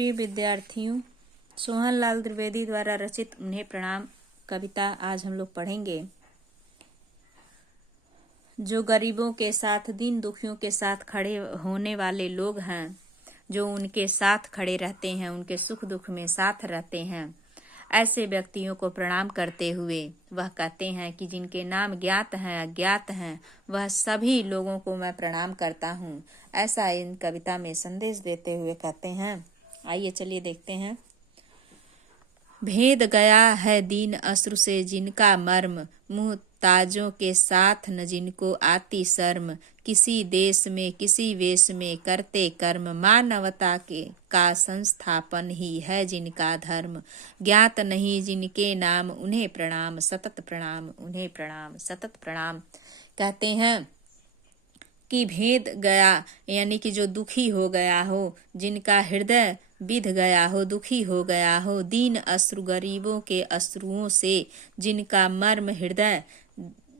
प्रिय विद्यार्थियों, सोहनलाल द्विवेदी द्वारा रचित उन्हें प्रणाम कविता आज हम लोग पढ़ेंगे। जो गरीबों के साथ, दीन दुखियों के साथ खड़े होने वाले लोग हैं, जो उनके साथ खड़े रहते हैं, उनके सुख दुख में साथ रहते हैं, ऐसे व्यक्तियों को प्रणाम करते हुए वह कहते हैं कि जिनके नाम ज्ञात हैं, अज्ञात हैं, वह सभी लोगों को मैं प्रणाम करता हूँ। ऐसा इन कविता में संदेश देते हुए कहते हैं। आइए चलिए देखते हैं। भेद गया है दीन अश्रु से जिनका मर्म, मुहताजों के साथ न जिनको आती शर्म, किसी देश में किसी वेश में करते कर्म, मानवता के का संस्थापन ही है जिनका धर्म। ज्ञात नहीं जिनके नाम उन्हें प्रणाम, सतत प्रणाम, उन्हें प्रणाम, सतत प्रणाम। कहते हैं कि भेद गया यानी कि जो दुखी हो गया हो, जिनका हृदय बिध गया हो, दुखी हो गया हो, दीन अश्रु गरीबों के अश्रुओं से जिनका मर्म हृदय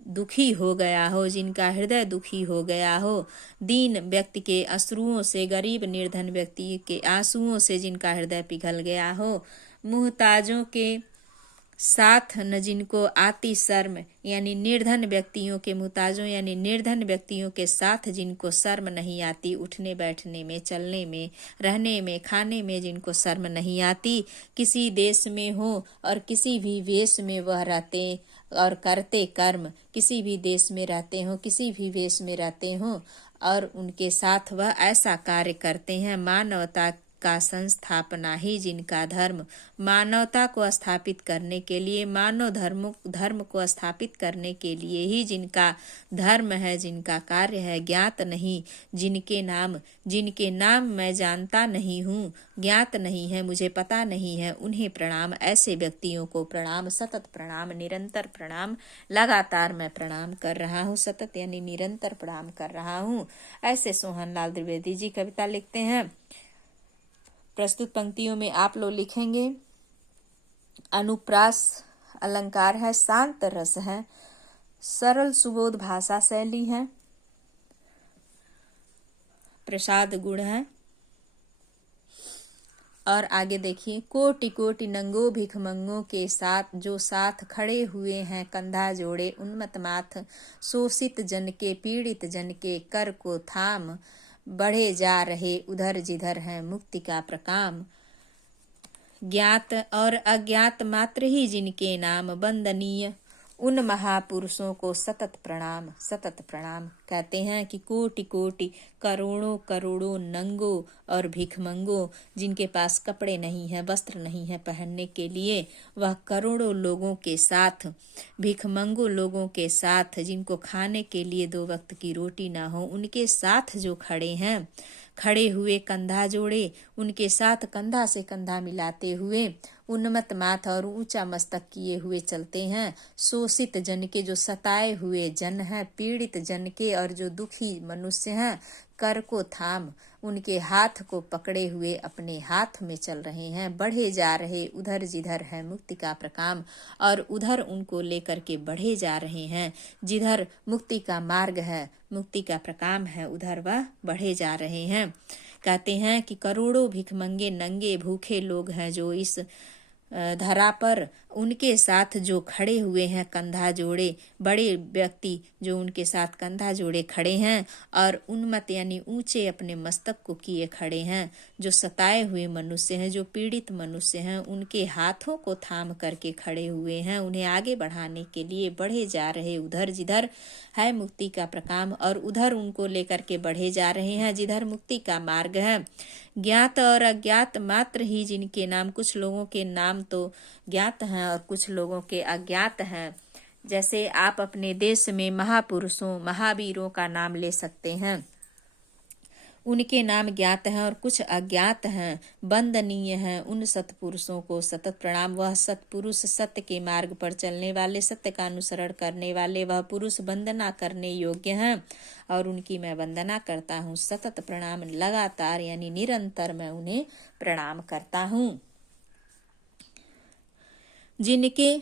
दुखी हो गया हो, जिनका हृदय दुखी हो गया हो, दीन व्यक्ति के अश्रुओं से, गरीब निर्धन व्यक्ति के आंसुओं से जिनका हृदय पिघल गया हो, मुहताजों के साथ न जिनको आती शर्म यानी निर्धन व्यक्तियों के, मुहताजों यानी निर्धन व्यक्तियों के साथ जिनको शर्म नहीं आती, उठने बैठने में, चलने में, रहने में, खाने में जिनको शर्म नहीं आती, किसी देश में हो और किसी भी वेश में वह रहते और करते कर्म, किसी भी देश में रहते हो, किसी भी वेश में रहते हो और उनके साथ वह ऐसा कार्य करते हैं। मानवता का संस्थापना ही जिनका धर्म, मानवता को स्थापित करने के लिए, मानव धर्म को स्थापित करने के लिए ही जिनका धर्म है, जिनका कार्य है। ज्ञात नहीं जिनके नाम मैं जानता नहीं हूँ, ज्ञात नहीं है, मुझे पता नहीं है, उन्हें प्रणाम। ऐसे व्यक्तियों को प्रणाम, सतत प्रणाम, निरंतर प्रणाम, लगातार मैं प्रणाम कर रहा हूँ। सतत यानी निरंतर प्रणाम कर रहा हूँ। ऐसे सोहनलाल द्विवेदी जी कविता लिखते हैं। प्रस्तुत पंक्तियों में आप लोग लिखेंगे। अनुप्रास अलंकार है, शांत रस है, सरल सुबोध भाषा शैली है, प्रसाद गुण है। और आगे देखिए। कोटि कोटि नंगो भिखमंगों के साथ जो साथ खड़े हुए हैं, कंधा जोड़े उन्मत्त माथ, शोषित जन के, पीड़ित जन के कर को थाम, बढ़े जा रहे उधर जिधर है मुक्ति का प्रकाम। ज्ञात और अज्ञात मात्र ही जिनके नाम, वंदनीय उन महापुरुषों को सतत प्रणाम, सतत प्रणाम। कहते हैं कि कोटि कोटि, करोड़ों करोड़ों नंगो और भिखमंगो, जिनके पास कपड़े नहीं है, वस्त्र नहीं है पहनने के लिए, वह करोड़ों लोगों के साथ, भिखमंगो लोगों के साथ, जिनको खाने के लिए 2 वक्त की रोटी ना हो, उनके साथ जो खड़े हैं, खड़े हुए कंधा जोड़े, उनके साथ कंधा से कंधा मिलाते हुए, उन्मत्त माथ और ऊंचा मस्तक किए हुए चलते हैं। शोषित जन के, जो सताए हुए जन हैं, पीड़ित जन के और जो दुखी मनुष्य हैं, कर को थाम, उनके हाथ को पकड़े हुए अपने हाथ में चल रहे हैं। बढ़े जा रहे उधर जिधर है मुक्ति का प्रकाम, और उधर उनको लेकर के बढ़े जा रहे हैं जिधर मुक्ति का मार्ग है, मुक्ति का प्रकाम है, उधर वह बढ़े जा रहे हैं। कहते हैं कि करोड़ों भिखमंगे नंगे भूखे लोग हैं जो इस धरा पर, उनके साथ जो खड़े हुए हैं कंधा जोड़े, बड़े व्यक्ति जो उनके साथ कंधा जोड़े खड़े हैं और उन्मत्त यानी ऊंचे अपने मस्तक को किए खड़े हैं, जो सताए हुए मनुष्य हैं, जो पीड़ित मनुष्य हैं, उनके हाथों को थाम करके खड़े हुए हैं, उन्हें आगे बढ़ाने के लिए बढ़े जा रहे उधर जिधर है मुक्ति का प्रकाम, और उधर उनको लेकर के बढ़े जा रहे हैं जिधर मुक्ति का मार्ग है। ज्ञात और अज्ञात मात्र ही जिनके नाम, कुछ लोगों के नाम तो ज्ञात हैं और कुछ लोगों के अज्ञात हैं। जैसे आप अपने देश में महापुरुषों, महावीरों का नाम ले सकते हैं, उनके नाम ज्ञात हैं और कुछ अज्ञात हैं। वंदनीय हैं उन सत्पुरुषों को सतत प्रणाम। वह सत्पुरुष सत्य के मार्ग पर चलने वाले, सत्य का अनुसरण करने वाले, वह पुरुष वंदना करने योग्य हैं और उनकी मैं वंदना करता हूँ। सतत प्रणाम, लगातार यानी निरंतर मैं उन्हें प्रणाम करता हूँ। जिनके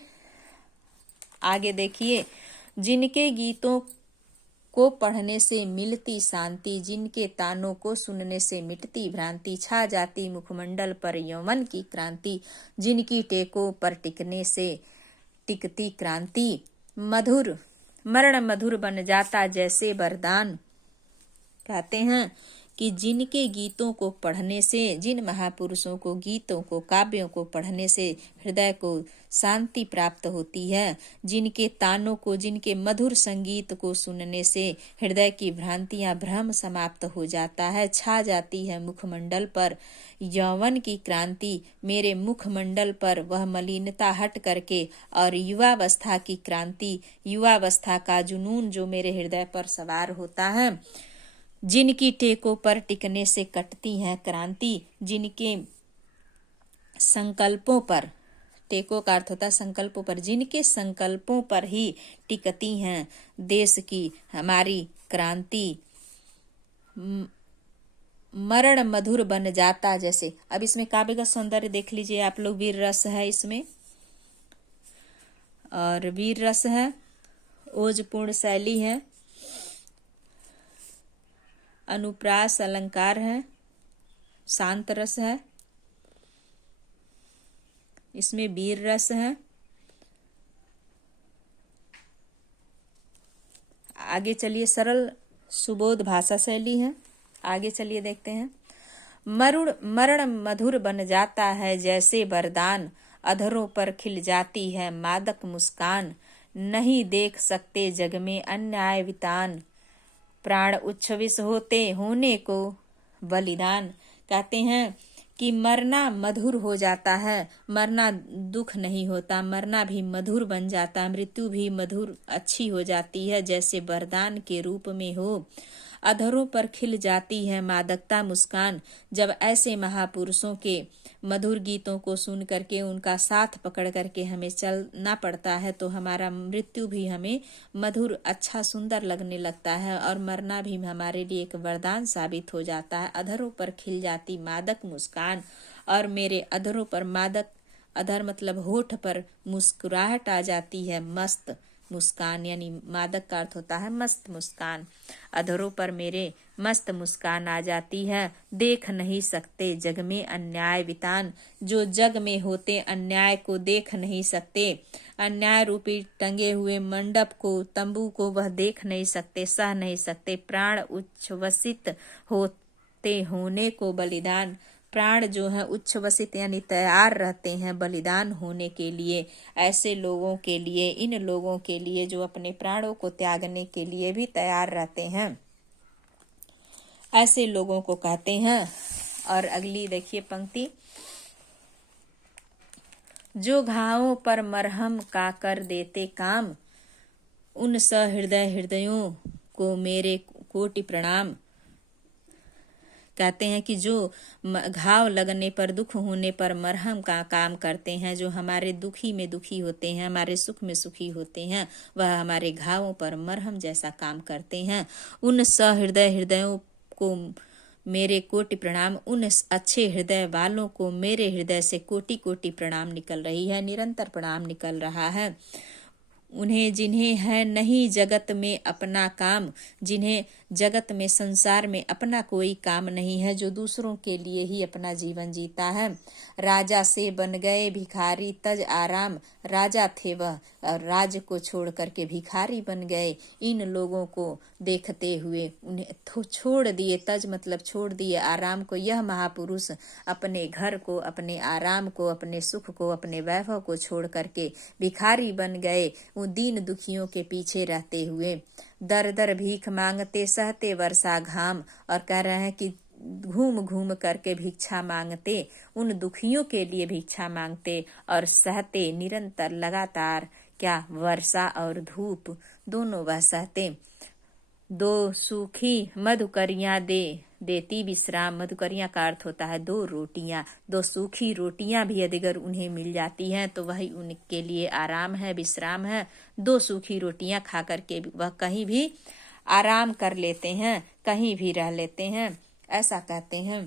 आगे देखिए, जिनके गीतों को पढ़ने से मिलती शांति, जिनके तानों को सुनने से मिटती भ्रांति, छा जाती मुखमंडल पर यौवन की क्रांति, जिनकी टेकों पर टिकने से टिकती क्रांति, मधुर मरण मधुर बन जाता जैसे वरदान। कहते हैं कि जिनके गीतों को पढ़ने से, जिन महापुरुषों को गीतों को काव्यों को पढ़ने से हृदय को शांति प्राप्त होती है, जिनके तानों को, जिनके मधुर संगीत को सुनने से हृदय की भ्रांतियां भ्रम समाप्त हो जाता है, छा जाती है मुखमंडल पर यौवन की क्रांति, मेरे मुखमंडल पर वह मलिनता हट करके और युवावस्था की क्रांति, युवावस्था का जुनून जो मेरे हृदय पर सवार होता है, जिनकी टेकों पर टिकने से कटती है क्रांति, जिनके संकल्पों पर, टेकों का अर्थ होता है संकल्पों पर, जिनके संकल्पों पर ही टिकती हैं देश की हमारी क्रांति, मरण मधुर बन जाता जैसे। अब इसमें काव्य का सौंदर्य देख लीजिए आप लोग, वीर रस है इसमें, और वीर रस है, ओजपूर्ण शैली है, अनुप्रास अलंकार है, शांत रस है, इसमें वीर रस है। आगे चलिए, सरल सुबोध भाषा शैली है। आगे चलिए देखते हैं। मरण मधुर बन जाता है जैसे वरदान, अधरों पर खिल जाती है मादक मुस्कान, नहीं देख सकते जग में अन्याय वितान, प्राण उच्छ्वसित होते होने को बलिदान। कहते हैं कि मरना मधुर हो जाता है, मरना दुख नहीं होता, मरना भी मधुर बन जाता, मृत्यु भी मधुर अच्छी हो जाती है जैसे वरदान के रूप में हो, अधरों पर खिल जाती है मादकता मुस्कान। जब ऐसे महापुरुषों के मधुर गीतों को सुन करके उनका साथ पकड़ करके हमें चलना पड़ता है तो हमारा मृत्यु भी हमें मधुर अच्छा सुंदर लगने लगता है और मरना भी हमारे लिए एक वरदान साबित हो जाता है। अधरों पर खिल जाती मादक मुस्कान, और मेरे अधरों पर मादक, अधर मतलब होठ पर मुस्कुराहट आ जाती है, मस्त मुस्कान, यानी मादक का अर्थ होता है मस्त मुस्कान। अधरों पर मेरे मस्त मुस्कान आ जाती है, देख नहीं सकते जग में अन्याय वितान, जो जग में होते अन्याय को देख नहीं सकते, अन्याय रूपी टंगे हुए मंडप को, तंबू को वह देख नहीं सकते, सह नहीं सकते, प्राण उच्छ्वसित होते होने को बलिदान, प्राण जो है उच्छ्वसित यानी तैयार रहते हैं बलिदान होने के लिए। ऐसे लोगों के लिए, इन लोगों के लिए जो अपने प्राणों को त्यागने के लिए भी तैयार रहते हैं, ऐसे लोगों को कहते हैं। और अगली देखिए पंक्ति, जो घावों पर मरहम का कर देते काम, उन सहृदय हृदयों को मेरे कोटि प्रणाम। कहते हैं कि जो घाव लगने पर, दुख होने पर मरहम का काम करते हैं, जो हमारे दुखी में दुखी होते हैं, हमारे सुख में सुखी होते हैं, वह हमारे घावों पर मरहम जैसा काम करते हैं। उन सहृदय हृदयों को मेरे कोटि प्रणाम, उन अच्छे हृदय वालों को मेरे हृदय से कोटि कोटि प्रणाम निकल रही है, निरंतर प्रणाम निकल रहा है। उन्हें जिन्हें है नहीं जगत में अपना काम, जिन्हें जगत में संसार में अपना कोई काम नहीं है, जो दूसरों के लिए ही अपना जीवन जीता है। राजा से बन गए भिखारी तज आराम, राजा थे वह और राज को छोड़ करके भिखारी बन गए। इन लोगों को देखते हुए उन्हें छोड़ दिए, तज मतलब छोड़ दिए आराम को। यह महापुरुष अपने घर को, अपने आराम को, अपने सुख को, अपने वैभव को छोड़ करके भिखारी बन गए, उन दीन दुखियों के पीछे रहते हुए। दर दर भीख मांगते सहते वर्षा घाम, और कह रहे हैं कि घूम घूम करके भिक्षा मांगते, उन दुखियों के लिए भिक्षा मांगते और सहते निरंतर लगातार क्या, वर्षा और धूप दोनों वह सहते। दो सूखी मधुकरियां देती विश्राम, मधुकरियां का अर्थ होता है दो रोटियां, दो सूखी रोटियां भी अगर उन्हें मिल जाती हैं तो वही उनके लिए आराम है, विश्राम है। दो सूखी रोटियां खा करके वह कहीं भी आराम कर लेते हैं, कहीं भी रह लेते हैं, ऐसा कहते हैं।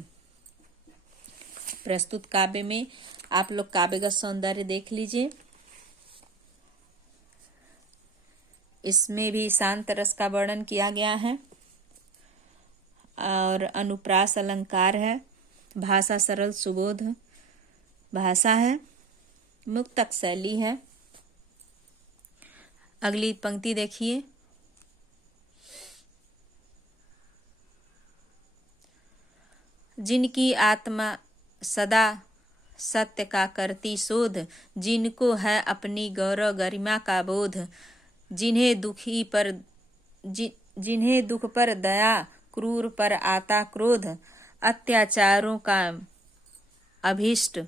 प्रस्तुत काव्य में आप लोग काव्य का सौंदर्य देख लीजिए। इसमें भी शांत रस का वर्णन किया गया है और अनुप्रास अलंकार है। भाषा सरल सुबोध भाषा है। मुक्तक शैली है। अगली पंक्ति देखिए। जिनकी आत्मा सदा सत्य का करती शोध, जिनको है अपनी गौरव गरिमा का बोध, जिन्हें दुख पर दया, क्रूर पर आता क्रोध, अत्याचारों का अभिष्ट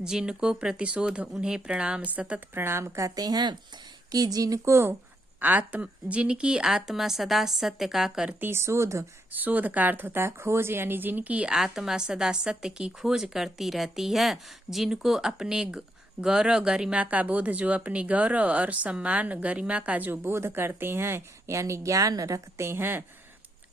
जिनको प्रतिशोध, उन्हें प्रणाम सतत प्रणाम कहते हैं। कि जिनकी आत्मा सदा सत्य का करती शोध, शोध का अर्थ होता है खोज, यानी जिनकी आत्मा सदा सत्य की खोज करती रहती है, जिनको अपने गौरव गरिमा का बोध, जो अपनी गौरव और सम्मान गरिमा का जो बोध करते हैं यानी ज्ञान रखते हैं,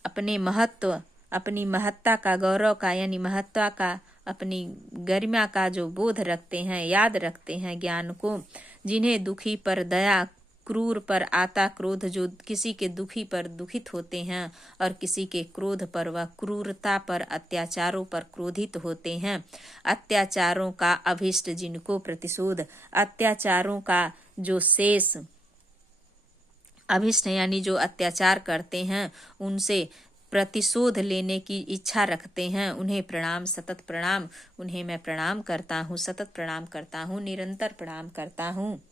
अपने महत्व अपनी महत्ता का, गौरव का यानी महत्ता का, अपनी गरिमा का जो बोध रखते हैं, याद रखते हैं ज्ञान को, जिन्हें दुखी पर दया, क्रूर पर आता क्रोध, जो किसी के दुखी पर दुखित होते हैं और किसी के क्रोध पर व क्रूरता पर, अत्याचारों पर क्रोधित होते हैं, अत्याचारों का अभिष्ट जिनको प्रतिशोध, अत्याचारों का जो शेष अभिष्ट यानी जो अत्याचार करते हैं उनसे प्रतिशोध लेने की इच्छा रखते हैं, उन्हें प्रणाम सतत प्रणाम, उन्हें मैं प्रणाम करता हूँ, सतत प्रणाम करता हूँ, निरंतर प्रणाम करता हूँ।